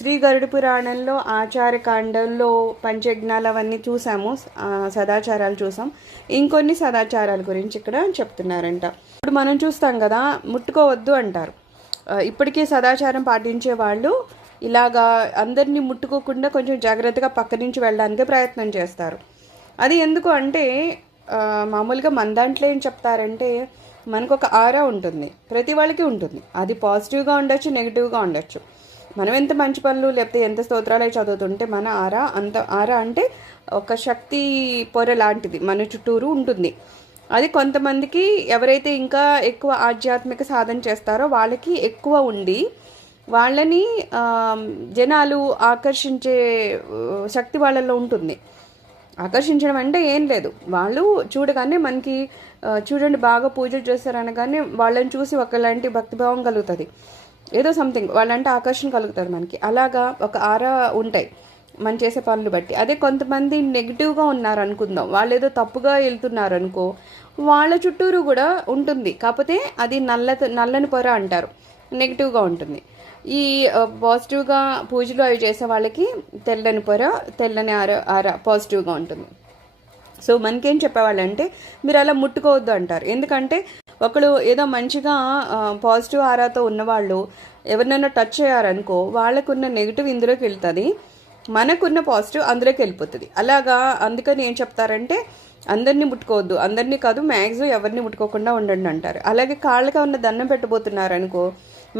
శ్రీ గరుడ పురాణంలో ఆచారకాండంలో పంచయజ్ఞాలు అవన్నీ చూసాము. సదాచారాలు చూసాం. ఇంకొన్ని సదాచారాల గురించి ఇక్కడ చెప్తున్నారంట. ఇప్పుడు మనం చూస్తాం కదా, ముట్టుకోవద్దు అంటారు. ఇప్పటికీ సదాచారం పాటించే వాళ్ళు ఇలాగా అందరినీ ముట్టుకోకుండా కొంచెం జాగ్రత్తగా పక్క నుంచి వెళ్ళడానికి ప్రయత్నం చేస్తారు. అది ఎందుకు అంటే మామూలుగా మన దాంట్లో ఏం చెప్తారంటే, మనకు ఒక ఆరా ఉంటుంది, ప్రతి వాళ్ళకి ఉంటుంది. అది పాజిటివ్గా ఉండొచ్చు, నెగిటివ్గా ఉండొచ్చు. మనం ఎంత మంచి పనులు లేకపోతే ఎంత స్తోత్రాలు చదువుతుంటే మన ఆరా అంటే ఒక శక్తి పొర లాంటిది మన చుట్టూరు ఉంటుంది. అది కొంతమందికి ఎవరైతే ఇంకా ఎక్కువ ఆధ్యాత్మిక సాధన చేస్తారో వాళ్ళకి ఎక్కువ ఉండి వాళ్ళని జనాలు ఆకర్షించే శక్తి వాళ్ళల్లో ఉంటుంది. ఆకర్షించడం అంటే ఏం లేదు, వాళ్ళు చూడగానే మనకి చూడండి బాగా పూజలు చేస్తారనగానే వాళ్ళని చూసి ఒకలాంటి భక్తిభావం కలుగుతుంది, ఏదో సంథింగ్ వాళ్ళంటే ఆకర్షణ కలుగుతుంది మనకి. అలాగా ఒక ఆరా ఉంటాయి మనం చేసే పనులు బట్టి. అదే కొంతమంది నెగిటివ్గా ఉన్నారు అనుకుందాం, వాళ్ళు ఏదో తప్పుగా వెళ్తున్నారు అనుకో, వాళ్ళ చుట్టూరు కూడా ఉంటుంది, కాకపోతే అది నల్లని పొర అంటారు, నెగిటివ్గా ఉంటుంది. ఈ పాజిటివ్గా పూజలు అవి చేసే వాళ్ళకి తెల్లని పొర, తెల్లని ఆర పాజిటివ్గా ఉంటుంది. సో మనకేం చెప్పేవాళ్ళంటే మీరు అలా ముట్టుకోవద్దు అంటారు. ఎందుకంటే ఒకళ్ళు ఏదో మంచిగా పాజిటివ్ ఆరాతో ఉన్నవాళ్ళు ఎవరినైనా టచ్ చేయారనుకో, వాళ్ళకున్న నెగిటివ్ ఇందులోకి వెళ్తుంది, మనకున్న పాజిటివ్ అందులోకి వెళ్ళిపోతుంది. అలాగా అందుకని ఏం చెప్తారంటే అందరినీ ముట్టుకోవద్దు, అందరినీ కాదు మ్యాక్సిమం ఎవరిని ముట్టుకోకుండా ఉండండి అంటారు. అలాగే కాళ్ళగా ఉన్న దండం పెట్టబోతున్నారు అనుకో,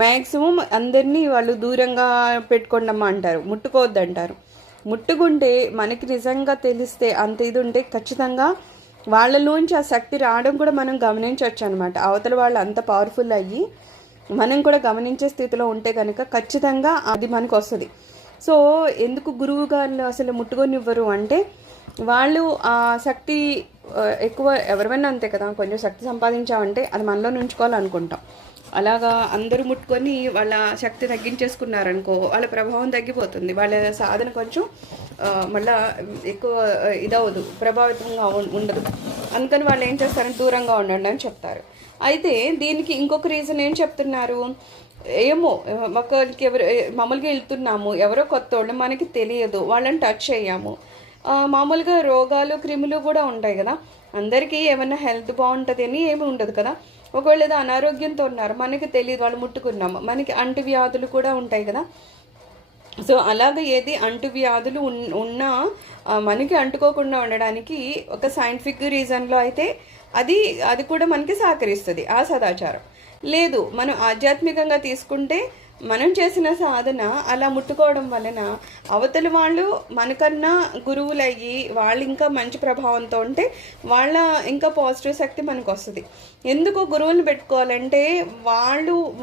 మ్యాక్సిమం అందరినీ వాళ్ళు దూరంగా పెట్టుకోండమ్మా అంటారు, ముట్టుకోవద్దు అంటారు. ముట్టుకుంటే మనకి నిజంగా తెలిస్తే అంత ఇది ఉంటే ఖచ్చితంగా వాళ్ళలోంచి ఆ శక్తి రావడం కూడా మనం గమనించవచ్చు అనమాట. అవతల వాళ్ళు అంత పవర్ఫుల్ అయ్యి మనం కూడా గమనించే స్థితిలో ఉంటే కనుక ఖచ్చితంగా అది మనకు వస్తుంది. సో ఎందుకు గురువు గారు అసలు ముట్టుకొనివ్వరు అంటే, వాళ్ళు ఆ శక్తి ఎక్కువ ఎవరివైనా అంతే కదా, కొంచెం శక్తి సంపాదించామంటే అది మనలో ఉంచుకోవాలనుకుంటాం. అలాగా అందరూ ముట్టుకొని వాళ్ళ శక్తి తగ్గించేసుకున్నారనుకో, వాళ్ళ ప్రభావం తగ్గిపోతుంది, వాళ్ళ సాధన కొంచెం మళ్ళా ఎక్కువ ఇదవదు, ప్రభావితంగా ఉండదు. అందుకని వాళ్ళు ఏం చేస్తారంటే దూరంగా ఉండండి అని చెప్తారు. అయితే దీనికి ఇంకొక రీజన్ ఏం చెప్తున్నారు, ఏమో ఒకరికి మామూలుగా వెళ్తున్నాము, ఎవరో కొత్త వాళ్ళు మనకి తెలియదు, వాళ్ళని టచ్ చేయాము. మామూలుగా రోగాలు క్రిములు కూడా ఉంటాయి కదా, అందరికీ ఏమైనా హెల్త్ బాగుంటుంది అని ఏమి ఉండదు కదా. ఒకవేళ ఏదో అనారోగ్యంతో ఉన్నారు, మనకి తెలియదు, వాళ్ళు ముట్టుకున్నాము, మనకి అంటువ్యాధులు కూడా ఉంటాయి కదా. సో అలాగే ఏది అంటువ్యాధులు ఉన్నా మనకి అంటుకోకుండా ఉండడానికి ఒక సైంటిఫిక్ రీజన్లో అయితే అది కూడా మనకి సహకరిస్తుంది ఆ సదాచారం. లేదు మనం ఆధ్యాత్మికంగా తీసుకుంటే మనం చేసిన సాధన అలా ముట్టుకోవడం వలన అవతల వాళ్ళు మనకన్నా గురువులయ్యి వాళ్ళు ఇంకా మంచి ప్రభావంతో ఉంటే వాళ్ళ ఇంకా పాజిటివ్ శక్తి మనకు వస్తుంది. ఎందుకు గురువులను పెట్టుకోవాలంటే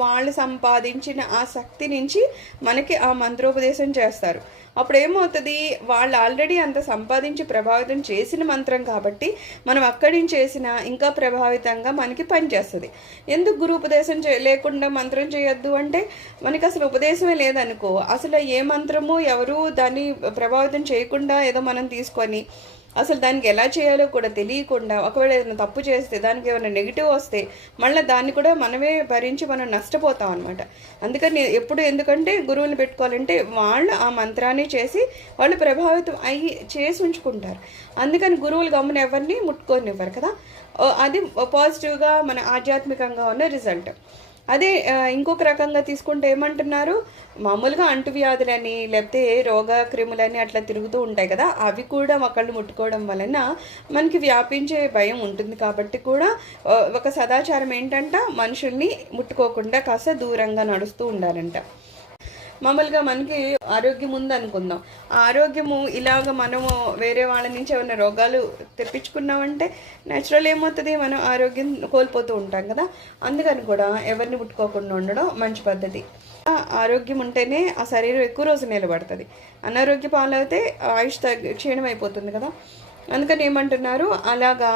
వాళ్ళు సంపాదించిన ఆ శక్తి నుంచి మనకి ఆ మంత్రోపదేశం చేస్తారు. అప్పుడు ఏమవుతుంది, వాళ్ళు ఆల్రెడీ అంత సంపాదించి ప్రభావితం చేసిన మంత్రం కాబట్టి మనం అక్కడి నుంచి చేసిన ఇంకా ప్రభావితంగా మనకి పనిచేస్తుంది. ఎందుకు గురు ఉపదేశం లేకుండా మంత్రం చేయొద్దు అంటే, మనకి అసలు ఉపదేశమే లేదనుకో, అసలు ఏ మంత్రము ఎవరు దాన్ని ప్రభావితం చేయకుండా ఏదో మనం తీసుకొని అసలు దానికి ఎలా చేయాలో కూడా తెలియకుండా ఒకవేళ ఏదైనా తప్పు చేస్తే దానికి ఏమైనా నెగిటివ్ వస్తే మళ్ళీ దాన్ని కూడా మనమే భరించి మనం నష్టపోతాం అనమాట. అందుకని ఎందుకంటే గురువుని పెట్టుకోవాలంటే వాళ్ళు ఆ మంత్రాన్ని చేసి వాళ్ళు ప్రభావితం అయ్యి చేసి ఉంచుకుంటారు. అందుకని గురువులు గమ్మున ఎవరిని ముట్టుకోనివ్వరు కదా. అది పాజిటివ్గా మన ఆధ్యాత్మికంగా ఉన్న రిజల్ట్. అదే ఇంకొక రకంగా తీసుకుంటే ఏమంటున్నారు, మామూలుగా అంటువ్యాధులని లేకపోతే రోగ క్రిములని అట్లా తిరుగుతూ ఉంటాయి కదా, అవి కూడా ఒకళ్ళు ముట్టుకోవడం వలన మనకి వ్యాపించే భయం ఉంటుంది. కాబట్టి కూడా ఒక సదాచారం ఏంటంట, మనుషుల్ని ముట్టుకోకుండా కాస్త దూరంగా నడుస్తూ ఉండాలంట. మామూలుగా మనకి ఆరోగ్యం ఉందనుకుందాం, ఆ ఆరోగ్యము ఇలాగ మనము వేరే వాళ్ళ నుంచి ఏమైనా రోగాలు తెప్పించుకున్నామంటే నేచురల్ ఏమవుతుంది, మనం ఆరోగ్యం కోల్పోతూ ఉంటాం కదా. అందుకని కూడా ఎవరిని ముట్టుకోకుండా ఉండడం మంచి పద్ధతి. ఆరోగ్యం ఉంటేనే ఆ శరీరం ఎక్కువ రోజు నిలబడుతుంది, అనారోగ్య పాలైతే ఆయుష్ క్షీణం అయిపోతుంది కదా. అందుకని ఏమంటున్నారు, అలాగా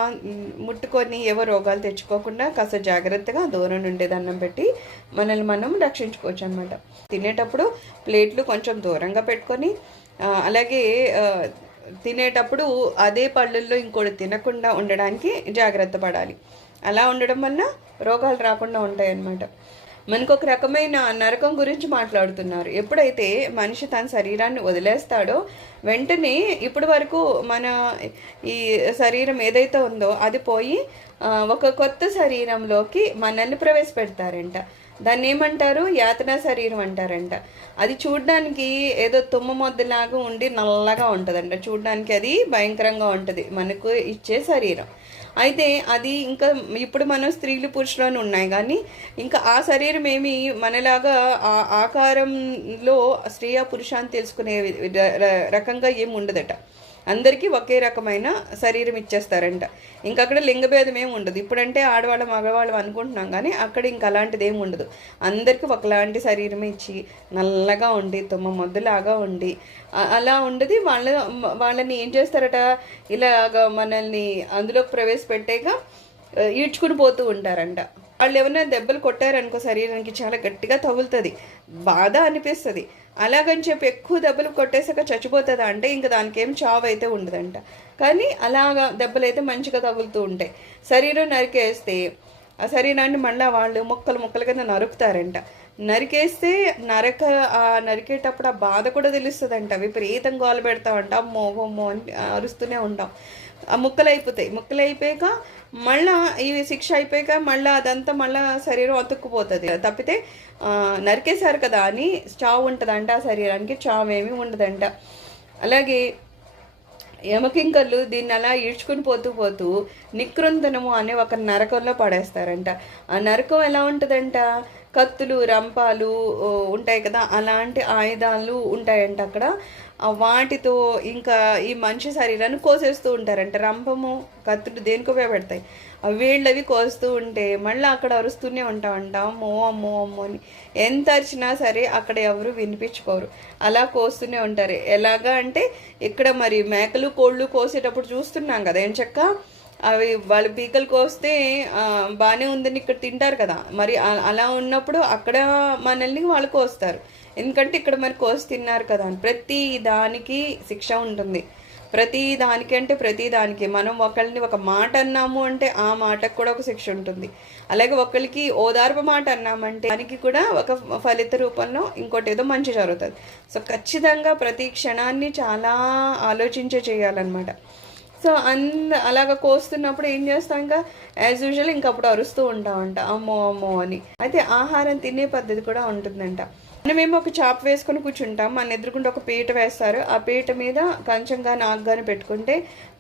ముట్టుకొని ఏవో రోగాలు తెచ్చుకోకుండా కాస్త జాగ్రత్తగా దూరం నుండి దండం పెట్టి మనల్ని మనం రక్షించుకోవచ్చు అనమాట. తినేటప్పుడు ప్లేట్లు కొంచెం దూరంగా పెట్టుకొని, అలాగే తినేటప్పుడు అదే పళ్ళల్లో ఇంకోటి తినకుండా ఉండడానికి జాగ్రత్త పడాలి. అలా ఉండడం వల్ల రోగాలు రాకుండా ఉంటాయి అన్నమాట. మనకు ఒక రకమైన నరకం గురించి మాట్లాడుతున్నారు. ఎప్పుడైతే మనిషి తన శరీరాన్ని వదిలేస్తాడో వెంటనే ఇప్పటి వరకు మన ఈ శరీరం ఏదైతే ఉందో అది పోయి ఒక కొత్త శరీరంలోకి మనల్ని ప్రవేశపెడతారంట. దాన్ని ఏమంటారు? యాతనా శరీరం అంటారంట. అది చూడ్డానికి ఏదో తుమ్మ మొద్దలాగా ఉండి నల్లగా ఉంటుందంట. చూడ్డానికి అది భయంకరంగా ఉంటుంది మనకు ఇచ్చే శరీరం. అయితే అది ఇంకా ఇప్పుడు మనం స్త్రీలు పురుషులు అని ఉన్నాయి, కానీ ఇంకా ఆ శరీరం ఏమి మనలాగా ఆ ఆకారంలో స్త్రీ పురుష అని తెలుసుకునే రకంగా ఏమి ఉండదట. అందరికీ ఒకే రకమైన శరీరం ఇచ్చేస్తారంట. ఇంకా అక్కడ లింగభేదం ఏమి ఉండదు. ఇప్పుడంటే ఆడవాళ్ళ మగవాళ్ళం అనుకుంటున్నాం, కానీ అక్కడ ఇంకా అలాంటిది ఏమి ఉండదు. అందరికీ ఒకలాంటి శరీరం ఇచ్చి నల్లగా ఉండి తుమ్మ మొద్దులాగా ఉండి అలా ఉండదు. వాళ్ళని ఏం చేస్తారట, ఇలాగ మనల్ని అందులోకి ప్రవేశపెట్టాక ఈడ్చుకుని పోతూ ఉంటారంట. వాళ్ళు ఏమైనా దెబ్బలు కొట్టారనుకో శరీరానికి చాలా గట్టిగా తగులుతుంది, బాధ అనిపిస్తుంది. అలాగని చెప్పి ఎక్కువ దెబ్బలు కొట్టేసాక చచ్చిపోతుందా అంటే ఇంకా దానికి ఏం చావు అయితే ఉండదంట. కానీ అలాగా దెబ్బలు అయితే మంచిగా తగులుతూ ఉంటాయి. శరీరం నరికేస్తే ఆ శరీరాన్ని మళ్ళీ వాళ్ళు ముక్కల కింద నరుకుతారంట. నరికేస్తే నరికేటప్పుడు ఆ బాధ కూడా తెలుస్తుందంట. విపరీతంగా గోల పెడతామంట, అమ్మో అమ్మో అని అరుస్తూనే ఉంటాం. ఆ ముక్కలు అయిపోయాక మళ్ళా ఈ శిక్ష అయిపోయాక మళ్ళీ అదంతా మళ్ళీ శరీరం అతుక్కుపోతుంది తప్పితే నరికేశారు కదా అని చావు ఉంటుందంట. ఆ శరీరానికి చావు ఏమీ ఉండదంట. అలాగే యమకింకర్లు దీన్ని అలా ఈడ్చుకుని పోతూ నికృందనము అనే ఒక నరకంలో పడేస్తారంట. ఆ నరకం ఎలా ఉంటుందంట, కత్తులు రంపాలు ఉంటాయి కదా, అలాంటి ఆయుధాలు ఉంటాయంట అక్కడ. వాటితో ఇంకా ఈ మనిషి శరీరాన్ని కోసేస్తూ ఉంటారంట. రంపము కత్తులు దేనికి ఉపయోగపడతాయి, వీళ్ళవి కోస్తూ ఉంటే మళ్ళీ అక్కడ అరుస్తూనే ఉంటామంట, అమ్మో అమ్మో అమ్మో అని. ఎంత అరిచినా సరే అక్కడ ఎవరు వినిపించుకోరు, అలా కోస్తూనే ఉంటారు. ఎలాగా అంటే ఇక్కడ మరి మేకలు కోళ్ళు కోసేటప్పుడు చూస్తున్నాం కదా, ఏం చెక్క అవి వాళ్ళు పీకలు కోస్తే బాగానే ఉందని ఇక్కడ తింటారు కదా, మరి అలా ఉన్నప్పుడు అక్కడ మనల్ని వాళ్ళు కోస్తారు. ఎందుకంటే ఇక్కడ మరి కోసి తిన్నారు కదా అని. ప్రతి దానికి శిక్ష ఉంటుంది. ప్రతి దానికి మనం ఒకళ్ళని ఒక మాట అన్నాము అంటే ఆ మాటకు కూడా ఒక శిక్ష ఉంటుంది. అలాగే ఒకరికి ఓదార్పు మాట అన్నామంటే దానికి కూడా ఒక ఫలిత రూపంలో ఇంకోటి ఏదో మంచి జరుగుతుంది. సో ఖచ్చితంగా ప్రతి క్షణాన్ని చాలా ఆలోచించే చేయాలన్నమాట. సో అలాగ కోస్తున్నప్పుడు ఏం చేస్తాం, ఇంకా యాజ్ యూజువల్ ఇంకప్పుడు అరుస్తూ ఉంటామంట, అమ్మో అమ్మో అని. అయితే ఆహారం తినే పద్ధతి కూడా ఉంటుందంట. మనమేమో ఒక చాప్ వేసుకొని కూర్చుంటాం, మన ఎదురుకుంటే ఒక పీట వేస్తారు. ఆ పీట మీద కంచంగా నాగ్గాని పెట్టుకుంటే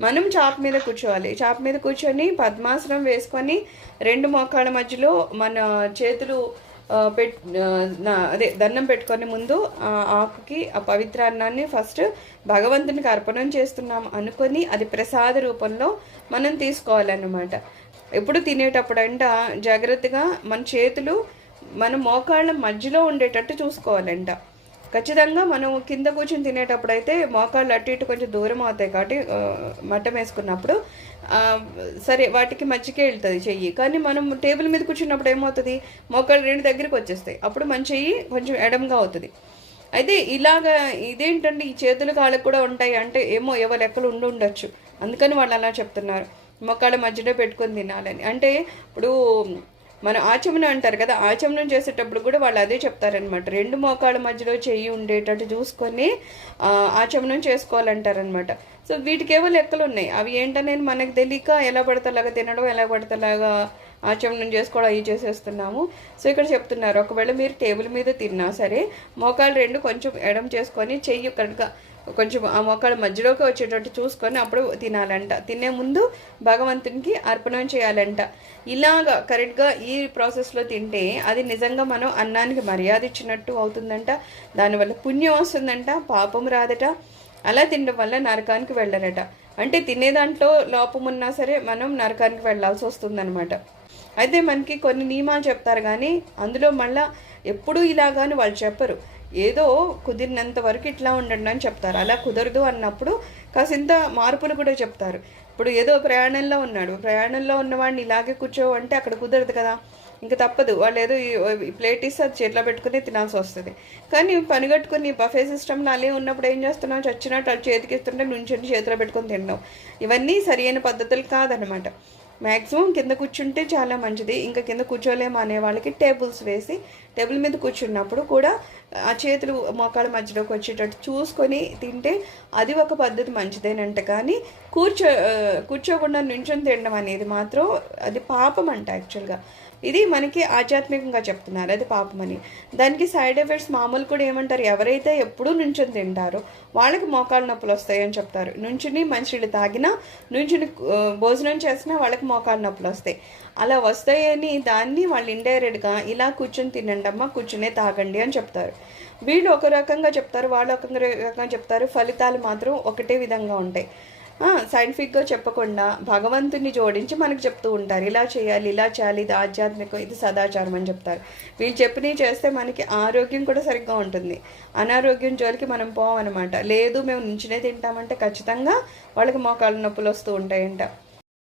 మనం చాప్ మీద కూర్చోవాలి. చాప్ మీద కూర్చొని పద్మాసనం వేసుకొని 2 మోకాళ్ళ మధ్యలో మన చేతులు దండం పెట్టుకొని ముందు ఆ ఆకుకి ఆ పవిత్ర అన్నాన్ని ఫస్ట్ భగవంతునికి అర్పణం చేస్తున్నాం అనుకొని అది ప్రసాద రూపంలో మనం తీసుకోవాలన్నమాట. ఎప్పుడు తినేటప్పుడంట జాగ్రత్తగా మన చేతులు మన మోకాళ్ళ మధ్యలో ఉండేటట్టు చూసుకోవాలంట. ఖచ్చితంగా మనం కింద కూర్చొని తినేటప్పుడు అయితే మోకాళ్ళు అటు ఇటు కొంచెం దూరం అవుతాయి కాబట్టి మట్టం వేసుకున్నప్పుడు సరే వాటికి మధ్యకే వెళ్తుంది చెయ్యి. కానీ మనం టేబుల్ మీద కూర్చున్నప్పుడు ఏమవుతుంది, మోకాళ్ళు 2 దగ్గరికి వచ్చేస్తాయి, అప్పుడు మన చెయ్యి కొంచెం ఎడంగా అవుతుంది. అయితే ఇలాగా ఇదేంటంటే ఈ చేతులు కాళ్ళకు కూడా ఉంటాయి అంటే ఏమో ఎవరు లెక్కలు ఉండొచ్చు, అందుకని వాళ్ళు అలా చెప్తున్నారు మోకాళ్ళ మధ్యలో పెట్టుకొని తినాలని. అంటే ఇప్పుడు మన ఆచమనం అంటారు కదా, ఆచమనం చేసేటప్పుడు కూడా వాళ్ళు అదే చెప్తారనమాట. 2 మోకాళ్ళ మధ్యలో చెయ్యి ఉండేటట్టు చూసుకొని ఆచమనం చేసుకోవాలంటారనమాట. సో వీటికేవో లెక్కలు ఉన్నాయి, అవి ఏంటనేది మనకు తెలియక ఎలా పడతలాగా తినడం, ఎలా పడతలాగా ఆచమనం చేసుకోవడం అవి చేసేస్తున్నాము. సో ఇక్కడ చెప్తున్నారు, ఒకవేళ మీరు టేబుల్ మీద తిన్నా సరే మోకాళ్ళు 2 కొంచెం ఎడం చేసుకొని చెయ్యి కనుక కొంచెం ఆ మోకాళ్ళ మధ్యలోకి వచ్చేటట్టు చూసుకొని అప్పుడు తినాలంట. తినే ముందు భగవంతునికి అర్పణం చేయాలంట. ఇలాగా కరెక్ట్గా ఈ ప్రాసెస్లో తింటే అది నిజంగా మనం అన్నానికి మర్యాద ఇచ్చినట్టు అవుతుందంట. దానివల్ల పుణ్యం వస్తుందంట, పాపం రాదట. అలా తినడం వల్ల నరకానికి వెళ్ళరట. అంటే తినే దాంట్లో లోపం ఉన్నా సరే మనం నరకానికి వెళ్ళాల్సి వస్తుందన్నమాట. అయితే మనకి కొన్ని నియమాలు చెప్తారు, కానీ అందులో మళ్ళీ ఎప్పుడూ ఇలాగాని వాళ్ళు చెప్పరు. ఏదో కుదిరినంత వరకు ఇట్లా ఉండండి అని చెప్తారు. అలా కుదరదు అన్నప్పుడు కాసింత మార్పులు కూడా చెప్తారు. ఇప్పుడు ఏదో ప్రయాణంలో ఉన్నాడు, ప్రయాణంలో ఉన్నవాడిని ఇలాగే కూర్చోవంటే అక్కడ కుదరదు కదా, ఇంకా తప్పదు. వాళ్ళు ఏదో ప్లేట్ ఇస్తే అది చేతిలో పెట్టుకుని తినాల్సి వస్తుంది. కానీ పనిగట్టుకుని బఫే సిస్టమ్లో అలా ఉన్నప్పుడు ఏం చేస్తున్నాం, చచ్చినట్టు అది చేతికి ఇస్తుంటే నుంచొని చేతిలో పెట్టుకొని తినడం, ఇవన్నీ సరైన పద్ధతులు కాదనమాట. మ్యాక్సిమం కింద కూర్చుంటే చాలా మంచిది. ఇంకా కింద కూర్చోలేము అనే వాళ్ళకి టేబుల్స్ వేసి టేబుల్ మీద కూర్చున్నప్పుడు కూడా ఆ చేతులు మోకాళ్ళ మధ్యలోకి వచ్చేటట్టు చూసుకొని తింటే అది ఒక పద్ధతి మంచిదేనంట. కానీ కూర్చోకుండా నుంచొని తినడం అనేది మాత్రం అది పాపం అంట యాక్చువల్గా. ఇది మనకి ఆధ్యాత్మికంగా చెప్తున్నారు, అది పాపమని. దానికి సైడ్ ఎఫెక్ట్స్ మామూలు కూడా ఏమంటారు, ఎవరైతే ఎప్పుడూ నుంచొని తింటారో వాళ్ళకి మోకాళ్ళ నొప్పులు వస్తాయని చెప్తారు. నుంచుని మంచినీళ్ళు తాగినా, నుంచుని భోజనం చేసినా వాళ్ళకి మోకాళ్ళ నొప్పులు వస్తాయి. అలా వస్తాయని దాన్ని వాళ్ళు ఇండైరెక్ట్గా ఇలా కూర్చొని తినండి అమ్మా, కూర్చునే తాగండి అని చెప్తారు. వీళ్ళు ఒక రకంగా చెప్తారు, వాళ్ళు ఒక రకంగా చెప్తారు. ఫలితాలు మాత్రం ఒకటే విధంగా ఉంటాయి. సైంటిఫిక్గా చెప్పకుండా భగవంతుని జోడించి మనకు చెప్తూ ఉంటారు, ఇలా చేయాలి, ఇలా చేయాలి, ఇది ఆధ్యాత్మికం, ఇది సదాచారం అని చెప్తారు. వీళ్ళు చెప్పినవి చేస్తే మనకి ఆరోగ్యం కూడా సరిగ్గా ఉంటుంది. అనారోగ్యం జోలికి మనం పోవన్నమాట. లేదు మేము నుంచినే తింటామంటే ఖచ్చితంగా వాళ్ళకి మోకాళ్ళ నొప్పులు వస్తూ ఉంటాయంట.